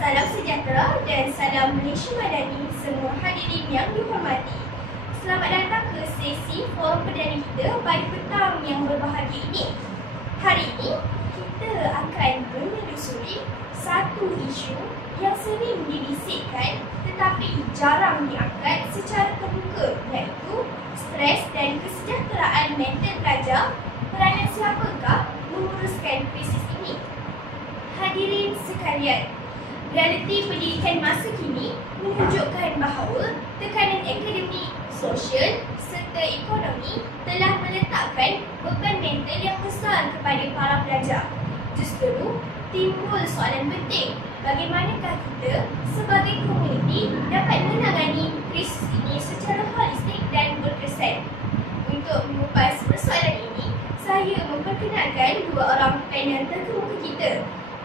Salam sejahtera dan salam Malaysia Madani semua hadirin yang dihormati. Selamat datang ke sesi forum perdana kita pada petang yang berbahagia ini. Hari ini kita akan menelusuri satu isu yang sering dibisikkan tetapi jarang diangkat secara terbuka, iaitu stres dan kesejahteraan mental pelajar. Peranan siapakah menguruskan krisis ini? Hadirin sekalian, realiti pendidikan masa kini menunjukkan bahawa tekanan akademik, sosial serta ekonomi telah meletakkan beban mental yang besar kepada para pelajar. Justru, timbul soalan penting, bagaimanakah kita sebagai komuniti dapat menangani krisis ini secara holistik dan berkesan? Untuk mengupas persoalan ini, saya memperkenalkan dua orang panel terkemuka kita,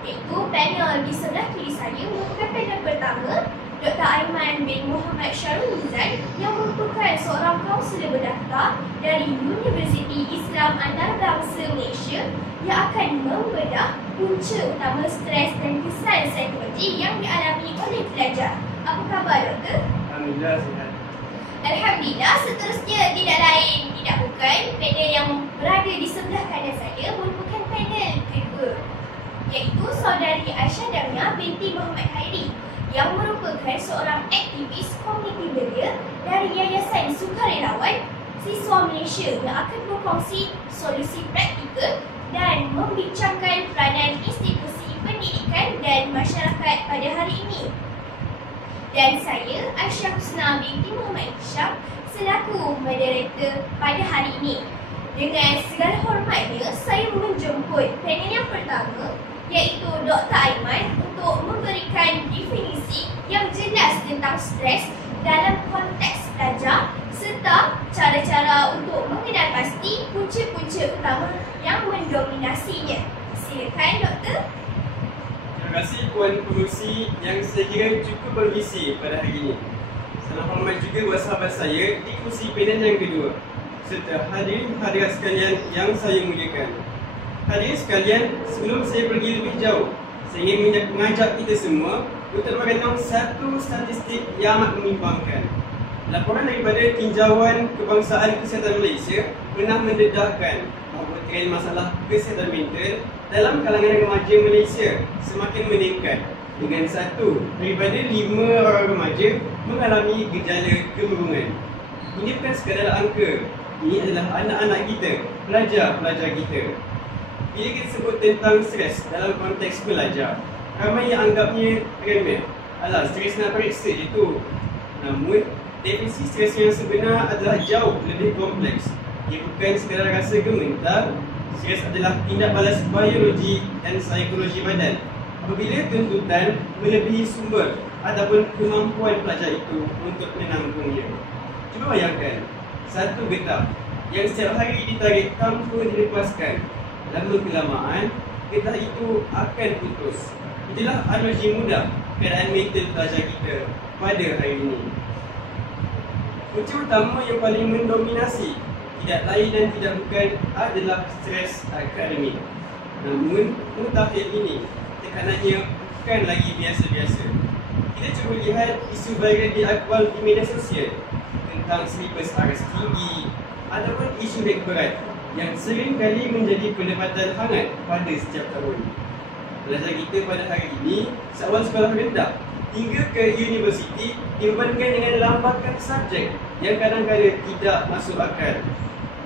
iaitu panel di sebelah kiri saya merupakan panel pertama, Dr. Aiman bin Muhammad Syarul Mizan yang merupakan seorang kaunselor berdaftar dari Universiti Islam Antarabangsa Malaysia yang akan membedah punca utama stres dan kesan psikologi yang dialami oleh pelajar. Apa khabar, Doktor? Alhamdulillah sihat. Alhamdulillah. Seterusnya tidak lain tidak bukan panel yang berada di sebelah kanan saya merupakan panel kedua, iaitu saudari Aisyah Damia binti Muhammad Khairi yang merupakan seorang aktivis community builder dari Yayasan Sukarelawan Siswa Malaysia yang akan berkongsi solusi praktikal dan membincangkan peranan institusi pendidikan dan masyarakat pada hari ini. Dan saya, Aisyah Husna binti Muhammad Hisham, selaku moderator pada hari ini. Dengan segala hormatnya, saya menjemput panel yang pertama, iaitu Dr. Aiman untuk memberikan definisi yang jelas tentang stres dalam konteks pelajar serta cara-cara untuk mengenal pasti punca-punca utama yang mendominasinya. Silakan, Doktor. Terima kasih Puan Pengurusi yang saya kira cukup bervisi pada hari ini. Salam hormat juga buat sahabat saya di kursi panel yang kedua, serta hadirin hadirat sekalian yang saya muliakan. Hadirin sekalian, sebelum saya pergi lebih jauh, saya ingin mengajak kita semua untuk merenung satu statistik yang amat membimbangkan. Laporan daripada Tinjauan Kebangsaan Kesihatan Malaysia pernah mendedahkan bahawa trend masalah kesihatan mental dalam kalangan remaja Malaysia semakin meningkat, dengan 1 daripada 5 orang remaja mengalami gejala kemurungan. Ini bukan sekadar angka, ini adalah anak-anak kita, pelajar-pelajar kita. Bila kita sebut tentang stres dalam konteks belajar, ramai yang anggapnya remeh. Alah, stres nak periksa je tu. Namun, definisi stres yang sebenar adalah jauh lebih kompleks. Ia bukan sekadar rasa gemetar. Stres adalah tindak balas biologi dan psikologi badan apabila tuntutan melebihi sumber ataupun kemampuan pelajar itu untuk menanggungnya. Cuba bayangkan, satu getah yang setiap hari ditarik tanpa dilepaskan. Lama kelamaan, getah itu akan putus. Itulah analogi mudah keadaan mental pelajar kita pada hari ini. Punca utama yang paling mendominasi tidak lain dan tidak bukan adalah stres akademik. Namun, mutakhir ini tekanannya bukan lagi biasa-biasa. Kita cuba lihat isu viral di akhbar di media sosial tentang silibus aras tinggi ataupun isu beg berat yang sering kali menjadi perdebatan hangat pada setiap tahun. Pelajar kita pada hari ini, seawal sekolah rendah hingga ke universiti dibebankan dengan lambakan subjek yang kadang-kadang tidak masuk akal.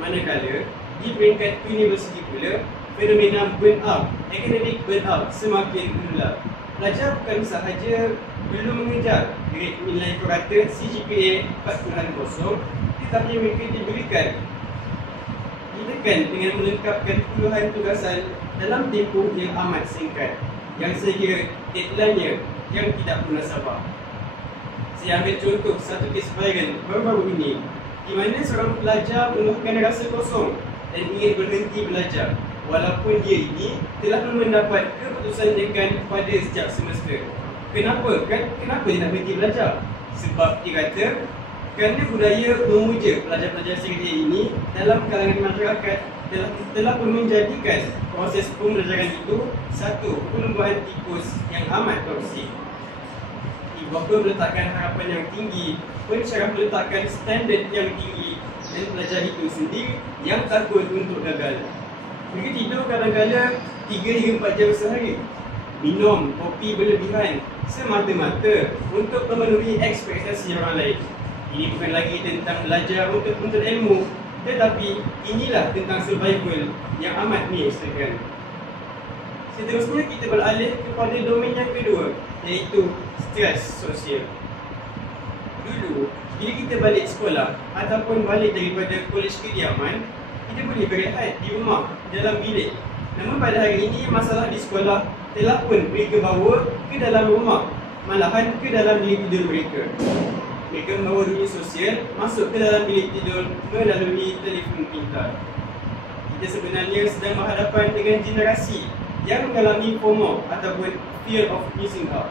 Manakala, di peringkat universiti pula, fenomena burnout, academic burnout semakin menular. Pelajar bukan sahaja belum mengejar grade nilai purata CGPA 4.0, tetapi mereka ditekan dengan melengkapkan puluhan tugasan dalam tempoh yang amat singkat, yang saya kira deadline-nya yang tidak munasabah. Saya ambil contoh satu kes viral baru-baru ini, di mana seorang pelajar menuhkan rasa kosong dan ingin berhenti belajar walaupun dia ini telah mendapat keputusan dekan pada setiap semester. Kenapa dia nak berhenti belajar? Sebab dia kata kerana budaya memuja pelajar-pelajar seria ini dalam kalangan masyarakat telah pun menjadikan proses pembelajaran itu satu perlombaan tikus yang amat toksik. bapa meletakkan harapan yang tinggi, pencerah meletakkan standard yang tinggi, dan pelajar itu sendiri yang takut untuk gagal. Mereka tidur kadang-kadang 3 hingga 4 jam sehari, minum kopi berlebihan semata-mata untuk memenuhi ekspektasi orang lain. Ini bukan lagi tentang belajar untuk menuntut ilmu, tetapi inilah tentang survival yang amat menyusahkan. Seterusnya kita beralih kepada domain yang kedua, iaitu stres sosial. Dulu, bila kita balik sekolah ataupun balik daripada kolej kediaman, kita boleh berehat di rumah dalam bilik. Namun pada hari ini, masalah di sekolah telah pun mereka bawa ke dalam rumah, malahan ke dalam bilik tidur mereka. Mereka membawa dunia sosial masuk ke dalam bilik tidur melalui telefon pintar. Kita sebenarnya sedang berhadapan dengan generasi yang mengalami FOMO ataupun fear of missing out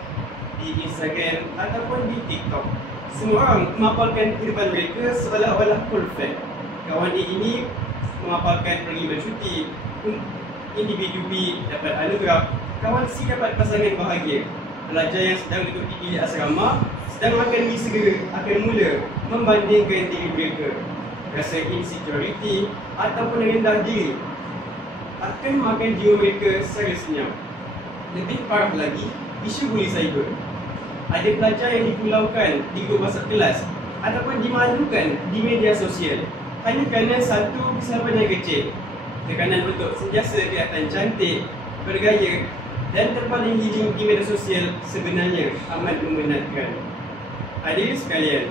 di Instagram ataupun di TikTok. Semua orang memaparkan kehidupan mereka seolah-olah perfect. Kawan A ini memaparkan pergi bercuti, individu B dapat anugerah, kawan C dapat pasangan bahagia. Pelajar yang sedang duduk di bilik asrama sedang akan segera akan mula membandingkan diri mereka. Rasa insecurity ataupun rendah diri akan makan jiwa mereka secara senyap. Lebih parah lagi, isu buli cyber. Ada pelajar yang dipulaukan di grup WhatsApp kelas ataupun dimalukan di media sosial hanya kerana satu persahabat yang kecil. Tekanan untuk sentiasa kelihatan cantik, bergaya dan terpaling hijau di media sosial sebenarnya amat memenatkan. Hadirin sekalian,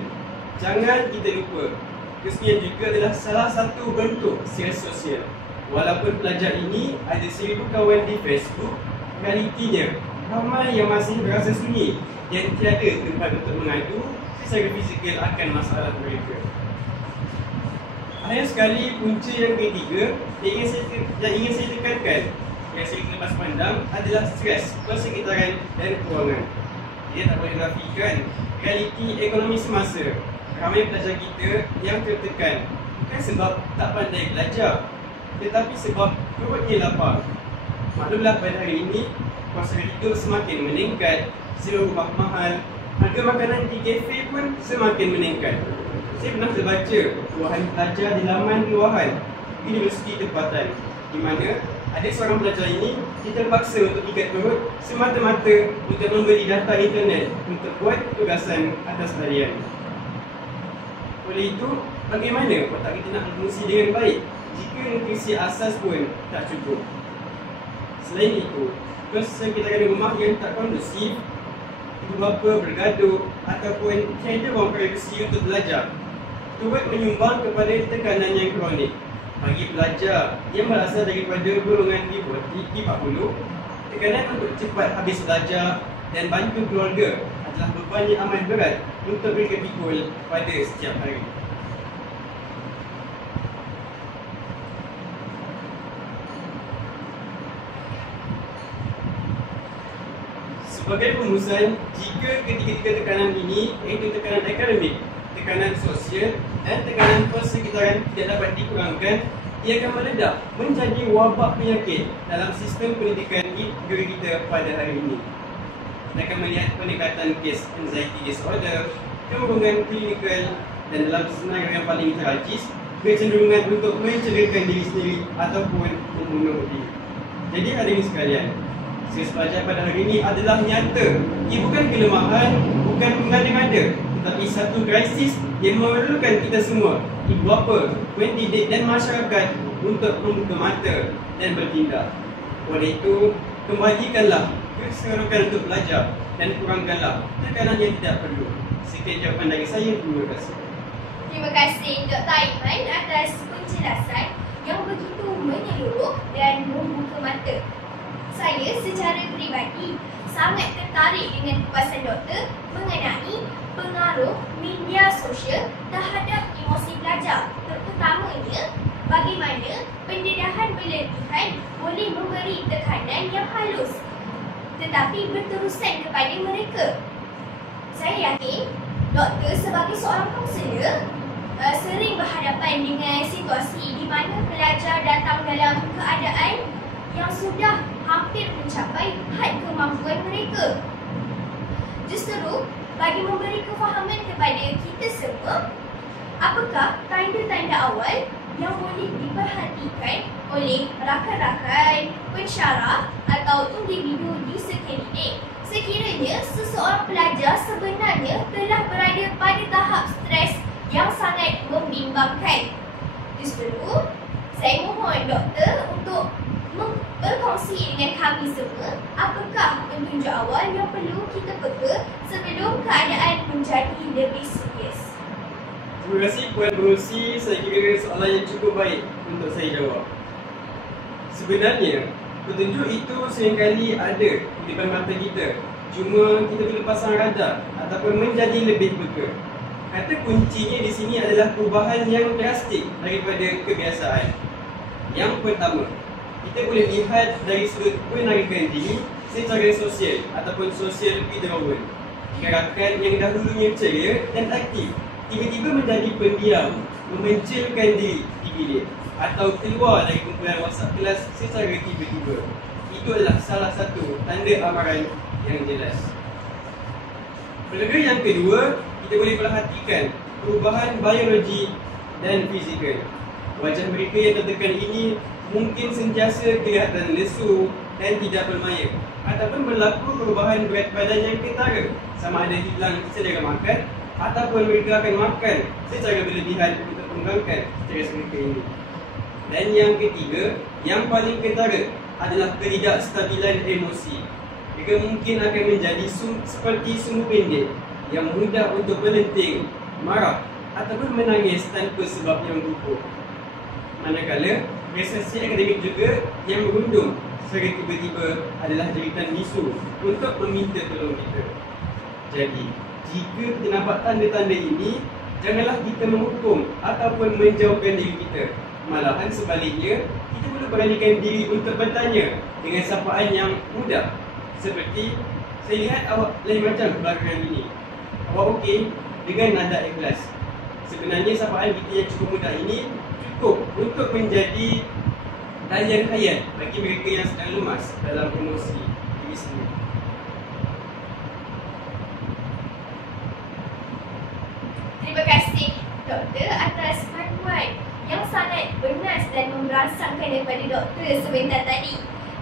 jangan kita lupa, kesunyian juga adalah salah satu bentuk stres sosial. Walaupun pelajar ini ada 1000 kawan di Facebook, realitinya ramai yang masih berasa sunyi dan tiada tempat untuk mengadu secara fizikal akan masalah mereka. Akhir sekali, punca yang ketiga yang ingin saya tekankan, yang saya lepas pandang adalah stres, persekitaran dan kewangan. Dia tak boleh nafikan realiti ekonomi semasa. Ramai pelajar kita yang tertekan bukan sebab tak pandai belajar, tetapi sebab perutnya lapar. Maklumlah pada hari ini, kos hidup semakin meningkat, sewa rumah mahal, harga makanan di kafe pun semakin meningkat. Saya pernah terbaca luahan pelajar di laman luahan Universiti Tempatan, di mana ada seorang pelajar ini terpaksa untuk ikat perut semata-mata untuk membeli data internet untuk buat tugasan atas harian. Oleh itu, bagaimana otak kita nak berfungsi dengan baik jika nutrisi asas pun tak cukup? Selain itu, persekitaran rumah yang tak kondusif, ibu bapa bergaduh ataupun tiada ruang privasi untuk belajar, turut menyumbang kepada tekanan yang kronik. Bagi pelajar yang berasal daripada golongan P40, tekanan untuk cepat habis belajar dan bantu keluarga adalah beban yang amat berat untuk mereka pikul pada setiap hari. Sebagai rumusan, jika ketiga-tiga tekanan ini, iaitu tekanan akademik, tekanan sosial dan tekanan persekitaran tidak dapat dikurangkan, ia akan meledak menjadi wabak penyakit dalam sistem pendidikan di negeri kita pada hari ini. Kita akan melihat peningkatan kes anxiety disorder, kemurungan klinikal dan dalam senarai yang paling tragis, kecenderungan untuk mencederakan diri sendiri ataupun membunuh diri. Jadi hadirin sekalian, stres pelajar pada hari ini adalah nyata. Ia bukan kelemahan, bukan mengada-ngada, tetapi satu krisis yang memerlukan kita semua, ibu bapa, pendidik dan masyarakat untuk membuka mata dan bertindak. Oleh itu, kembalikanlah keserokan untuk belajar dan kurangkanlah tekanan yang tidak perlu. Sekian jawapan dari saya. Terima kasih. Terima kasih Dr. Aiman atas penjelasan yang begitu menyeluruh dan membuka mata. Saya secara peribadi sangat tertarik dengan kupasan doktor mengenai pengaruh media sosial terhadap emosi pelajar, terutamanya bagaimana pendedahan berlebihan boleh memberi tekanan yang halus tetapi berterusan kepada mereka. Saya yakin doktor sebagai seorang kaunselor sering berhadapan dengan situasi di mana pelajar datang dalam keadaan yang sudah hampir mencapai had kemampuan mereka. Justru bagi memberi kefahaman kepada kita semua, apakah tanda-tanda awal yang boleh diperhatikan oleh rakan-rakan, pensyarah atau individu di sekeliling sekiranya seseorang pelajar sebenarnya telah berada pada tahap stres yang sangat membimbangkan. Justru, saya mohon doktor untuk berkongsi dengan kami semua apakah petunjuk awal yang perlu kita peka sebelum keadaan menjadi lebih serius. Terima kasih Puan Pengerusi, saya kira soalan yang cukup baik untuk saya jawab. Sebenarnya, petunjuk itu seringkali ada di depan mata kita. Cuma kita perlu pasang radar ataupun menjadi lebih peka. Kata kuncinya di sini adalah perubahan yang drastik daripada kebiasaan. Yang pertama, kita boleh lihat dari sudut penarikan diri secara sosial ataupun social withdrawal. Rakan yang dahulunya ceria dan aktif tiba-tiba menjadi pendiam, memencilkan diri di bilik atau keluar dari kumpulan WhatsApp kelas secara tiba-tiba. Itu adalah salah satu tanda amaran yang jelas. Perkara yang kedua, kita boleh perhatikan perubahan biologi dan fizikal. Wajah mereka yang tertekan ini mungkin sentiasa kelihatan lesu dan tidak bermaya, ataupun berlaku perubahan berat badan yang ketara, sama ada hilang selera makan ataupun mereka akan makan secara berlebihan untuk mengurangkan stres mereka ini. Dan yang ketiga, yang paling ketara adalah ketidakstabilan emosi. Mereka mungkin akan menjadi seperti sumbu pendek yang mudah untuk berlenting, marah ataupun menangis tanpa sebab yang kukuh. Manakala, prestasi akademik juga yang merundum secara tiba-tiba adalah jeritan bisu untuk meminta tolong kita. Jadi, jika kita nampak tanda-tanda ini, janganlah kita menghukum ataupun menjauhkan diri kita. Malahan sebaliknya, kita perlu beranikan diri untuk bertanya dengan sapaan yang mudah. Seperti, saya lihat awak lain macam belakangan ini. Awak okey? Dengan nada ikhlas. Sebenarnya sapaan kita yang cukup mudah ini cukup untuk menjadi talian khayal bagi mereka yang sedang lemas dalam emosi diri sendiri. Terima kasih doktor atas panduan yang sangat bernas dan merangsangkan daripada doktor sebentar tadi.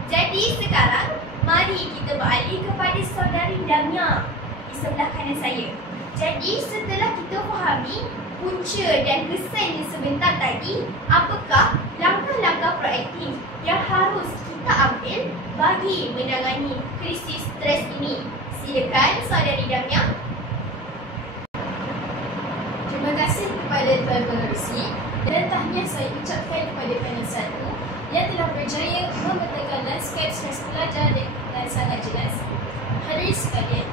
Jadi sekarang, mari kita beralih kepada saudari Damia di sebelah kanan saya. Jadi setelah kita fahami punca dan kesan sebentar tadi, apakah langkah-langkah proaktif yang harus kita ambil bagi menangani krisis stres ini? Silakan saudari Damia. Terima kasih kepada Tuan Pengerusi dan tahniah saya ucapkan kepada panel 1 yang telah berjaya memetakan lanskap stres pelajar dengan sangat jelas. Hadirin sekalian,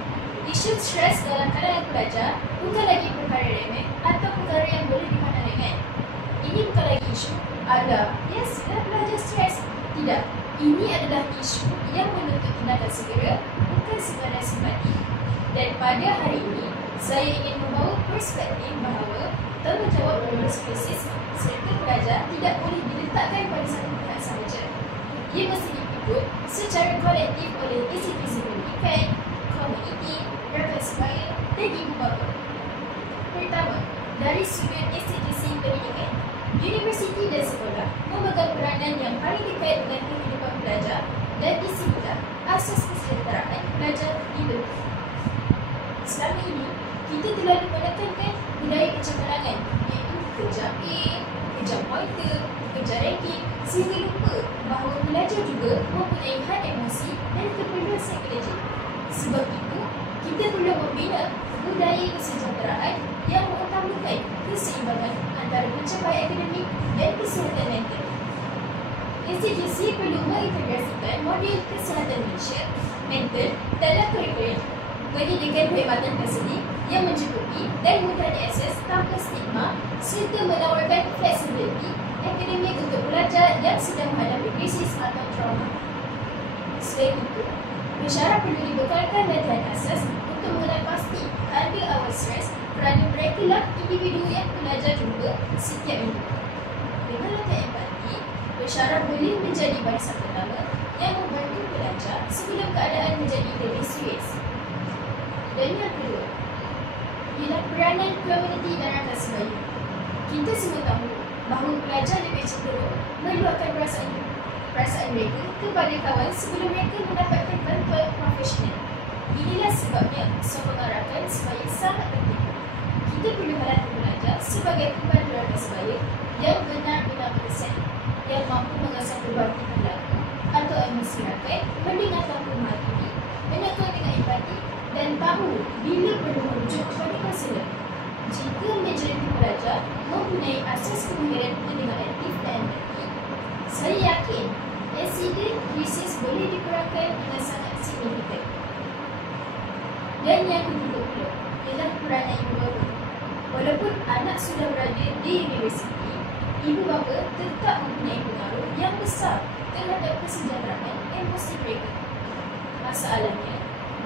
isu stres dalam kalangan pelajar bukan lagi perkara remeh atau perkara yang boleh dipandang ringan. Ini bukan lagi isu ada dah pelajar stres. Tidak, ini adalah isu yang menuntut tindakan segera, bukan sekadar simpati. Dan pada hari ini, saya ingin membawa perspektif bahawa tanggungjawab mengurus krisis serta pelajar tidak boleh diletakkan pada satu pihak sahaja. Ia mesti dipikul secara kolektif oleh institusi pendidikan, komuniti, rakan sebaya dan ibu bapa. Pertama, dari sudut institusi pendidikan, universiti dan sekolah memegang peranan yang paling dekat dengan kehidupan pelajar dan di sinilah asas kesejahteraan pelajar dibentuk. Selama ini, kita terlalu menekankan budaya kecemarangan iaitu kerja A, kerja pointer, kerja ranking sehingga lupa bahawa pelajar juga mempunyai had emosi dan keperluan psikologik. Sebab itu, kita perlu membina budaya kesejahteraan yang mengutamakan keseimbangan antara pencapaian akademik dan kesihatan mental. Institusi perlu mengintegrasikan model kesihatan mental dalam kurikulum, menyediakan perkhidmatan kaunseling yang mencukupi dan mudah diakses tanpa stigma serta menawarkan fleksibiliti akademik untuk pelajar yang sedang menghadapi krisis atau trauma. Selain itu, pensyarah perlu dibekalkan latihan asas untuk mengenal pasti tanda awal stres kerana mereka lah individu yang pelajar jumpa setiap minggu. Dengan latihan empati, pensyarah boleh menjadi barisan pertama yang membantu pelajar sebelum keadaan menjadi lebih serius. Dan yang kedua, ialah peranan komuniti dan rakan sebaya. Kita semua tahu bahawa pelajar lebih cenderung meluahkan perasaan mereka kepada kawan sebelum mereka mendapatkan bantuan profesional. Inilah sebabnya sokongan rakan sebaya sangat penting. Kita perlu melatih pelajar sebagai kepala rakan sebaya yang benar-benar berkesan, yang mampu mengasah berbagi perilaku atau emosi rakan, mendengar tanpa menghakimi, menekan dengan empati dan tahu bila perlu merujuk kepada kaunselor. Jika majoriti pelajar mempunyai asas kemahiran pendengar aktif dan empati, saya yakin insiden krisis boleh dikurangkan dengan sangat signifikan. Dan yang kedua pula ialah peranan ibu bapa. Walaupun anak sudah berada di universiti, ibu bapa tetap mempunyai pengaruh yang besar terhadap kesejahteraan emosi mereka. Masalahnya,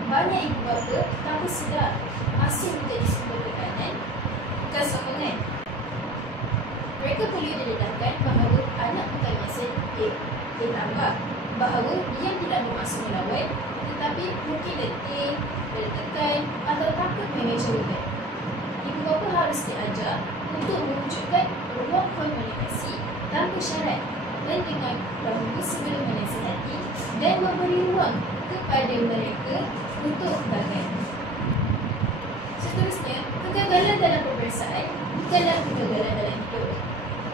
banyak ibu bapa tanpa sedar masih menjadi sumber tekanan, bukan sokongan. Mereka perlu didedahkan bahawa anak bukan masa ditambah, bahawa dia tidak bermaksud melawan, tetapi mungkin letih, tertekan atau takut mengecewakan. Ibu bapa harus diajar untuk mewujudkan ruang komunikasi tanpa syarat, mendengar dahulu sebelum menasihati dan memberi ruang kepada mereka untuk gagal. Seterusnya, kegagalan dalam peperiksaan bukanlah kegagalan dalam hidup.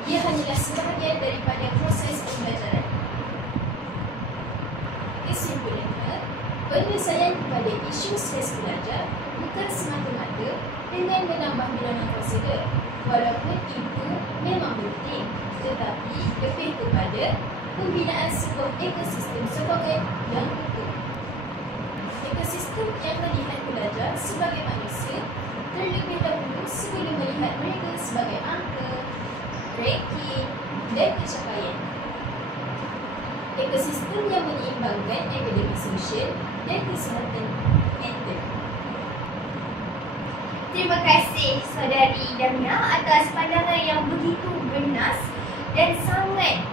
Ia hanyalah sebahagian daripada proses pembelajaran. Kesimpulannya, penyelesaian kepada isu stres belajar bukan semata-mata dengan menambah bilangan kaunselor, walaupun itu memang penting, tetapi lebih kepada pembinaan sebuah ekosistem sokongan yang utuh. Ekosistem yang melihat pelajar sebagai manusia terlebih dahulu sebelum melihat mereka sebagai angka, ranking dan pencapaian. Ekosistem yang menyeimbangkan akademik sosial dan kesihatan mental. Terima kasih Saudari Damia atas pandangan yang begitu bernas dan sangat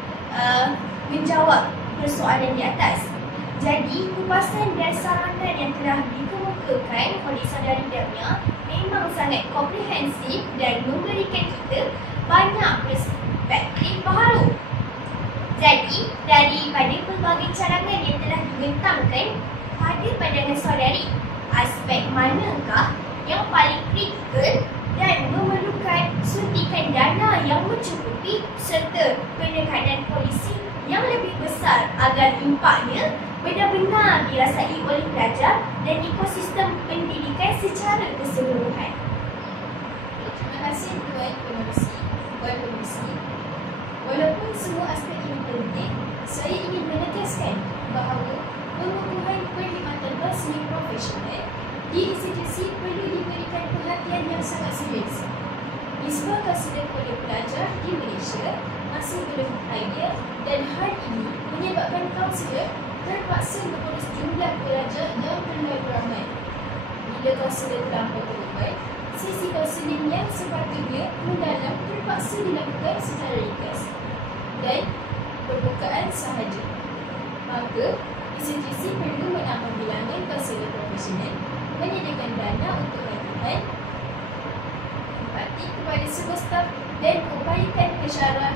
menjawab persoalan di atas. Jadi, kupasan dan saranan yang telah dikemukakan oleh Saudari Damia memang sangat komprehensif dan memberikan kita banyak perspektif baharu. Jadi, daripada pelbagai cadangan yang telah dibentangkan pada pandangan saudari, aspek manakah yang paling kritikal dan memerlukan suntikan dana yang mencukupi serta penekanan polisi yang lebih besar agar impaknya benar-benar dirasai oleh pelajar dan ekosistem pendidikan secara keseluruhan? Terima kasih Tuan Pengerusi. Walaupun semua aspek ini penting, saya ingin menegaskan bahawa pengukuhan perkhidmatan rasmi profesional di institusi perlu diberikan perhatian yang sangat serius. Nisbah kaunselor kepada pelajar di Malaysia masih belum ideal dan hal ini menyebabkan kaunselor terpaksa mengurus jumlah pelajar yang terlalu ramai. Bila kaunselor terlampau terlibat, sesi kaunseling yang sepatutnya mendalam terpaksa dilakukan secara ringkas dan permukaan sahaja. Maka, institusi perlu menambah bilangan kaunselor profesional, menyediakan dana untuk latihan, empati kepada semua staf dan upayakan pensyarah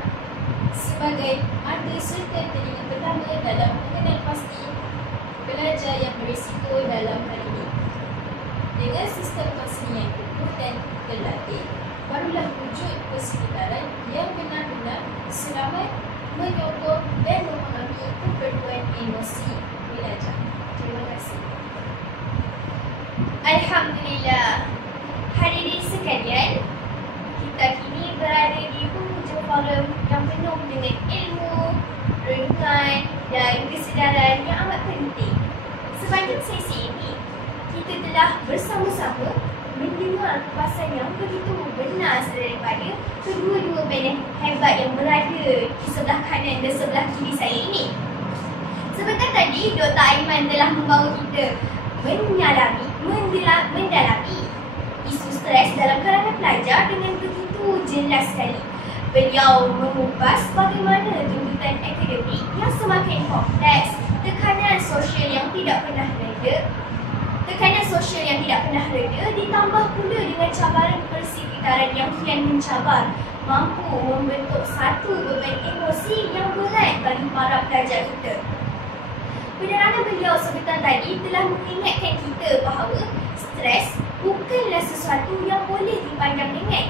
sebagai mata serta telinga pertama dalam mengenal pasti pelajar yang berisiko dalam hal ini. Dengan sistem kaunseling yang kukuh dan terlatih, barulah wujud persekitaran yang benar-benar selamat, menyokong dan memahami keperluan emosi pelajar. Terima kasih. Alhamdulillah. Hadirin sekalian, kita kini berada di penghujung forum yang penuh dengan ilmu, renungan dan kesedaran yang amat penting. Sepanjang sesi ini, kita telah bersama-sama mendengar kupasan yang begitu bernas daripada kedua-dua panel hebat yang berada di sebelah kanan dan sebelah kiri saya ini. Sebentar tadi, Dr. Aiman telah membawa kita mendalami isu stres dalam kalangan pelajar dengan begitu jelas sekali. Beliau mengupas bagaimana tuntutan akademik yang semakin kompleks, tekanan sosial yang tidak pernah reda, Tekanan sosial yang tidak pernah reda ditambah pula dengan cabaran persekitaran yang kian mencabar mampu membentuk satu beban emosi yang berat bagi para pelajar kita. Penerangan beliau sebentar tadi telah mengingatkan kita bahawa stres bukanlah sesuatu yang boleh dipandang ringan.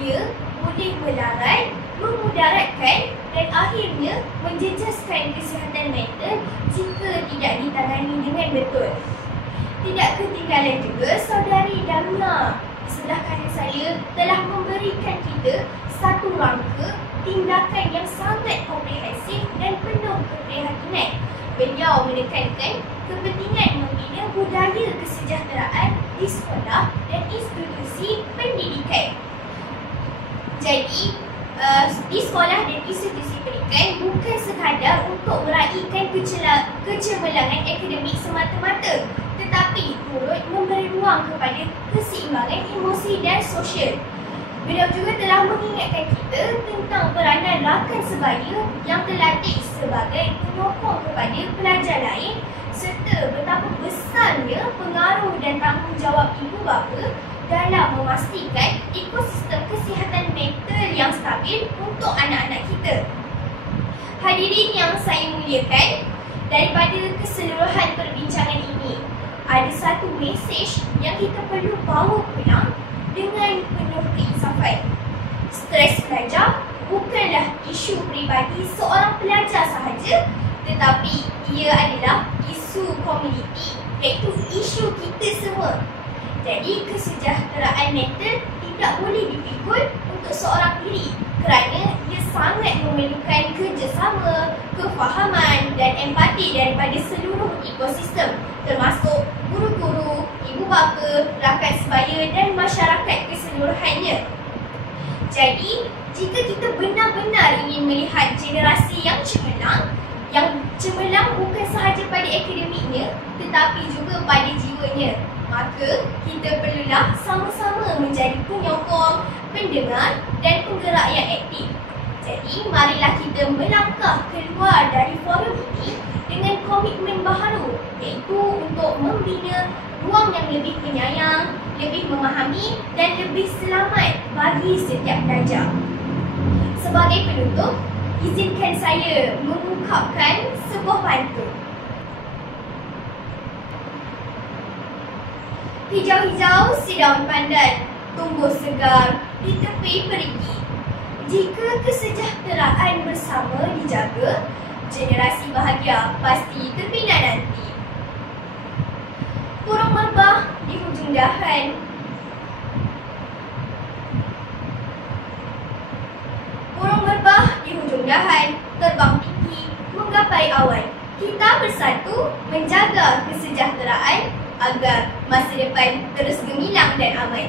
Ia boleh melarat, memudaratkan dan akhirnya menjejaskan kesihatan mental jika tidak ditangani dengan betul. Tidak ketinggalan juga saudari Damia di sebelah kanan saya telah memberikan kita satu rangka tindakan yang sangat komprehensif dan penuh keprihatinan. Beliau menekankan kepentingan membina budaya kesejahteraan di sekolah dan institusi pendidikan. Jadi, di sekolah dan institusi pendidikan bukan sekadar untuk meraihkan kecemerlangan akademik semata-mata, tetapi turut memberi ruang kepada keseimbangan emosi dan sosial. Beliau juga telah mengingatkan kita tentang peranan rakan sebaya yang terlatih sebagai penyokong kepada pelajar lain serta betapa besarnya pengaruh dan tanggungjawab ibu bapa dalam memastikan ekosistem kesihatan mental yang stabil untuk anak-anak kita. Hadirin yang saya muliakan, daripada keseluruhan perbincangan ini, ada satu mesej yang kita perlu bawa pulang dengan penuh keinsafan. Stres pelajar bukanlah isu peribadi seorang pelajar sahaja, tetapi ia adalah isu komuniti, iaitu isu kita semua. Jadi kesejahteraan mental tidak boleh dipikul untuk seorang diri kerana ia sangat memerlukan kerjasama, kefahaman dan empati daripada seluruh ekosistem termasuk guru-guru, ibu bapa, rakan sebaya dan masyarakat keseluruhannya. Jadi, jika kita benar-benar ingin melihat generasi yang cemerlang bukan sahaja pada akademiknya tetapi juga pada jiwanya, maka kita perlulah sama-sama menjadi penyokong, pendengar dan penggerak yang aktif. Jadi, marilah kita melangkah keluar dari forum ini dengan komitmen baharu, iaitu untuk membina ruang yang lebih penyayang, lebih memahami dan lebih selamat bagi setiap pelajar. Sebagai penutup, izinkan saya mengungkapkan sebuah pantun. Hijau-hijau si daun pandan, tumbuh segar di tepi perigi. Jika kesejahteraan bersama dijaga, generasi bahagia pasti terbina nanti. Burung merbah di hujung dahan, terbang tinggi menggapai awan. Kita bersatu menjaga kesejahteraan agar masa depan terus gemilang dan aman.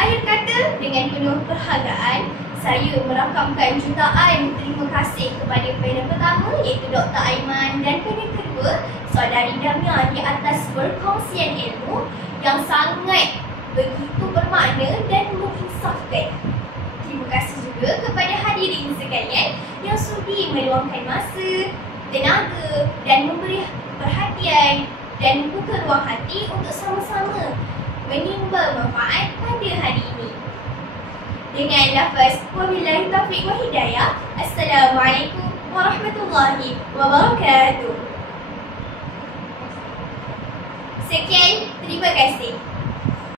Akhir kata, dengan penuh perhargaan, saya merakamkan jutaan terima kasih kepada panel pertama iaitu Dr. Aiman dan panel kedua saudari Damia di atas perkongsian ilmu yang sangat begitu bermakna dan menginsafkan. Terima kasih juga kepada hadirin sekalian yang sudi meluangkan masa, tenaga dan memberi perhatian dan membuka ruang hati untuk sama-sama menimba manfaat pada hari ini. Dengan lafaz wabillahi taufiq wa hidayah, Assalamualaikum warahmatullahi wabarakatuh. Sekian, terima kasih.